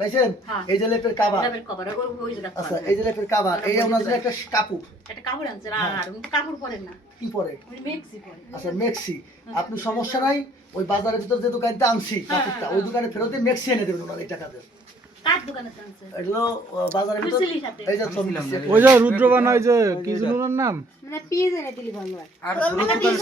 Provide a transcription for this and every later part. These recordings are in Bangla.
পাইছেন? এই যে লেপের কভার, আচ্ছা এই যে লেপের কভার, এই ওনার জন্য একটা কাপড়, একটা কাপড় আনছে আর কাপড় পরেন না, কি পরে? মেক্সি পরে। আচ্ছা মেক্সি, আপনি সমস্যা নাই, ওই বাজারের ভিতর যে দোকানটা আনছি কাপড়টা, ওই দোকানে ফেরত দিয়ে মেক্সি এনে দেবেন ওনার এই টাকা দিয়ে। কার দোকানে আনছে? এগুলো বাজারের ভিতর, এই যে ছবি ওই যে রুদ্রবান, ওই যে কি যেন ওনার নাম, মানে পিস এনে দিলি ভালো হয়। আর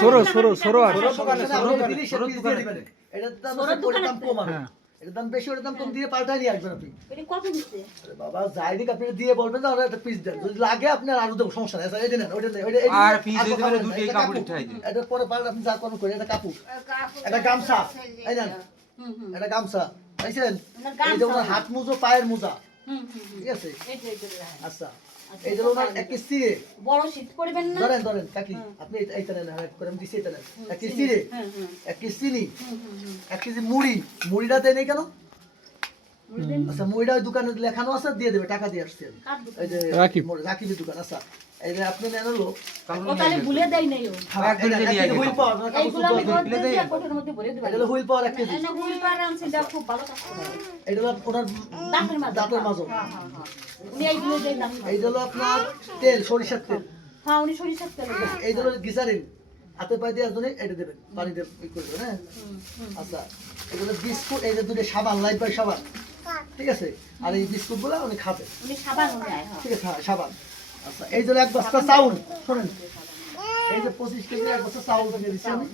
সরো সরো সরো আর দোকানে আপনি দিলি সে পিস দিয়ে দিবেন। এটার দাম ওটার দাম কম আছে, এটার দাম বেশি, ওটার দাম কম দিয়ে পাল্টাই নিয়ে আসবেন আপনি। এটা কত দিচ্ছে? আরে বাবা যাই দিক আপনি দিয়ে বলবেন না, ওরা একটা পিস দেন, যদি লাগে আপনি আরো দেবো, সমস্যা নাই। আচ্ছা এই দেন, ওইটা দেন, ওইটা আর পিস হইতে পারে দুটোই কাপড় উঠাই দিন। এটা পরে পাল্টা আপনি যা করুন করে, এটা কাপড়, এটা গামছা, এই দেন এটা গামছা, পাইছেন? এই যে ওনার হাত মোজা, পায়ের মোজা, ঠিক আছে? আচ্ছা এই যে ওনার এক কেজি চিড়ে, বড় শীত করবেন না, ধরেন ধরেন কাকি আপনি এইটা নেন, হ্যাঁ করে আমি দিছি, এটা নেন, এক কেজি চিড়ে, এক কেজি চিনি, এক কেজি মুড়ি, মুড়িটা দেয় নেই কেন? আচ্ছা মুড়িটা ওই দোকানে লেখানো আছে, দিয়ে দেবে, টাকা দিয়ে আসছেন, এই যে রাকিবের দোকান। আচ্ছা এই যে আপনি নেন হলো, ও তাহলে ভুলে দেই নাই ও। হুইল পাওয়ার, এইগুলো আমি বলতে দিই কোটের মধ্যে ভরে দেব। এটা হলো হুইল পাওয়ার এক কেজি, না হুইল পার আনছে, দাও খুব ভালো কাজ করে। এটা হলো ওনার দাঁতের মাজো, উনি এইগুলো দেই না। এই হলো আপনার তেল, সরিষার তেল, হ্যাঁ উনি সরিষার তেল দেন। এই হলো গ্লিসারিন, হাতে পায়ে দিয়ে আসলে এটা দেবেন, পানি দিয়ে ই করে দেবেন, হ্যাঁ। আচ্ছা এগুলো বিস্কুট, এই যে দুটো সাবান, লাইফ বয় সাবান, ঠিক আছে? আর এই বিস্কুটগুলো উনি খাবেন, উনি সাবান নেয়, হ্যাঁ ঠিক আছে? হ্যাঁ সাবান। আচ্ছা এই যে এক বস্তা চাউল, শোনেন এই যে 25 কেজি এক বস্তা চাউল দিয়ে দিচ্ছি আমি,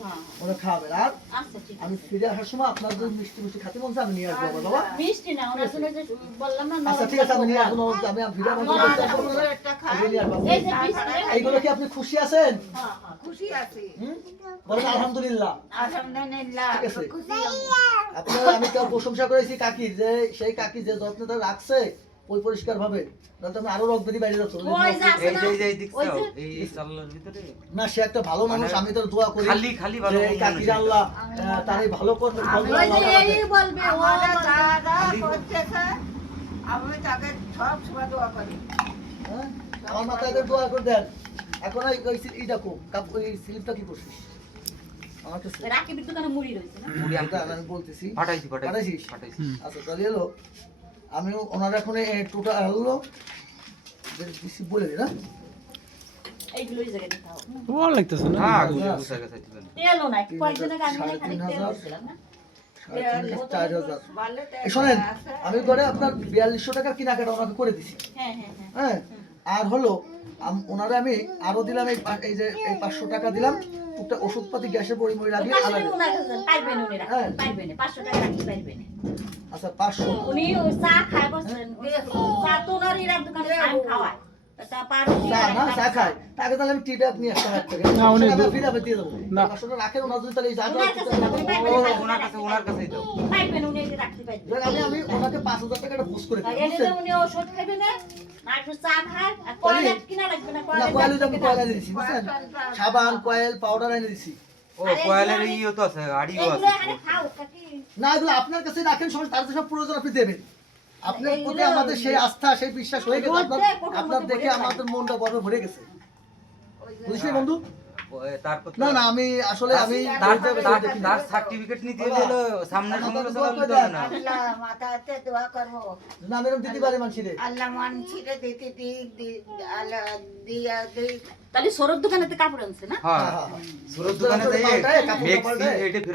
ওরা খাবেন। আর আচ্ছা ঠিক আমি ফিরে আসার সময় আপনার যদি মিষ্টি মিষ্টি খেতে মন চায় আমি নিয়ে আসবো বাবা। মিষ্টি না ওরা শুনে যে বললাম না। আচ্ছা ঠিক আছে আমি নিয়ে আসবো, আমি ফিরে আসবো, এই যে বিস্কুট, এইগুলো কি আপনি খুশি আছেন? হ্যাঁ হ্যাঁ খুশি আছি, বলেন আলহামদুলিল্লাহ। আলহামদুলিল্লাহ ঠিক আছে। খুশি আপনার আমি তো প্রশংসা করেছি কাকির, যে সেই কাকি যে যত্নটা রাখছে ওই পরিষ্কার ভাবে, নাহলে আমি আরো রক বেদি বাইরে যাচ্ছি। ওই যে আছে না, এই দেখছো এই চালার ভিতরে না সে একটা ভালো মানুষ, আমি তো দোয়া করি খালি খালি ভালো যে কাকির আল্লাহ তারই ভালো করবে, ভালো ওই যে আল্লাহ এই বলবে ও আমাদের দাদা করতেছে, আমি তাকে সব সময় দোয়া করি। হ্যাঁ? আমার মাথায় একবার দোয়া করে দেন। এখন ওই এইটা কো ওই স্লিপটা কি করছিস আমার কাছে? রাকিবের দোকানে মুড়ি রয়েছে না। মুড়ি এটা আমি বলতেছি, ফাটাইছি ফাটাইছিস? ফাটাইছি আচ্ছা তাহলে এলো আমি ওনার এখন টোটাল হলো বেশি বলে দিই না, এইগুলো এই জায়গায় দিতে হবে। ভালো লাগতেছে না? হ্যাঁ গুছা গেছে দিবেন তেলও নাই, কয়েকজনের গান মানে খালি তেল 3,500 দিছিলাম না। 4,500। বলে তো এই শোনেন আমি করে আপনার 4200 টাকা কেনাকাটা ওনাকে করে দিছি, হ্যাঁ হ্যাঁ হ্যাঁ হ্যাঁ। আর হলো ওনারে আমি আরো দিলাম এই যে এই 500 টাকা দিলাম, একটা ওষুধপাতি গ্যাসের বড়ি মরি লাগিয়ে 500 আলাদা। টাকা ওনার কাছে পাইবেন, উনি রাখবেন পাইবেন, 500 টাকা রাখতে পারবেন। আচ্ছা 500 উনি ওই চা খায় বসেন, চা তো ওনার এর দোকানে চা খাওয়ায়, তা পার চা না চা খায়, তাকে তাহলে আমি টি ব্যাগ নিয়ে আসতাম এক থেকে না, উনি ফিরে আমি দিয়ে দেবো না। 500 টাকা রাখেন ওনার যদি তাহলে এই জায়গা ওনার কাছে না, উনি পাইবেন, ওনার কাছেই দাও পাইবেন উনি এটা রাখতে পারবেন। আমি ওনাকে 5000 টাকা বুঝ করে দিই, এনে বুঝছেন? উনি ওষুধ খাবে না, না একটু চা খায়, আর কয়লা কিনা লাগবে না, না কয়েল আমি কয়লা কয়েল এনে দিছি, বুঝছেন? সাবান কয়েল পাউডার এনে দিছি। ও কয়েলের ইও তো আছে আড়িও এগুলো আছে এখানে খাও কাকি। না এগুলো আপনার কাছে রাখেন, সময় তার সব প্রয়োজন আপনি দেবেন। আপনার প্রতি এইগুলো- আমাদের সেই আস্থা সেই বিশ্বাস হয়ে গেছে, আপনার রোদে কোঠার আপনার মধ্যে দেখে ভরে আমাদের মনটা গর্বে ভরে গেছে, বুঝলি বন্ধু? তারপর না না আমি আসলে আমি তার সার্টিফিকেট নিতে হলো সামনের সমালোচনা হলে তো না আল্লাহ মাথাতে দোয়া করবো, না মেরম দিতে পারে মানুষের। আল্লাহ মানছিরে দিতে দিক আল্লাহ দিয়া দিক। তাহলে সরদ দোকানেতে কাপড় আনছে না। হ্যাঁ সুরত দোকানে যাই পাল্টায়, কাপড় মেক্সি পাল্টায়। এটা